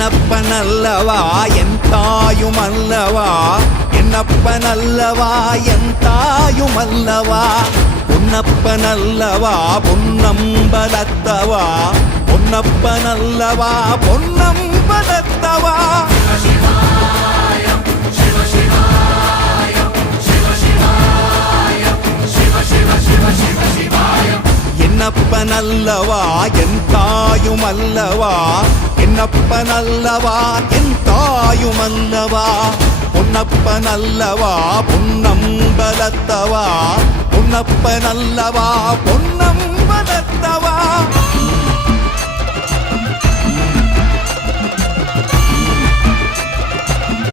என்னப்பனல்லவா என் தாயுமல்லவா, என்னப்பனல்லவா என் தாயுமல்லவா, பொன்னப்பனல்லவா பொன்னம்பலத்தவா, பொன்னப்பனல்லவா பொன்னம்பலத்தவா. என்னப்பனல்லவா என் தாயுமல்லவா, என்னப்பனல்லவா என் தாயுமல்லவா, பொன்னப்பனல்லவா பொன்னம்பலத்தவா, பொன்னப்பனல்லவா பொன்னம்பலத்தவா.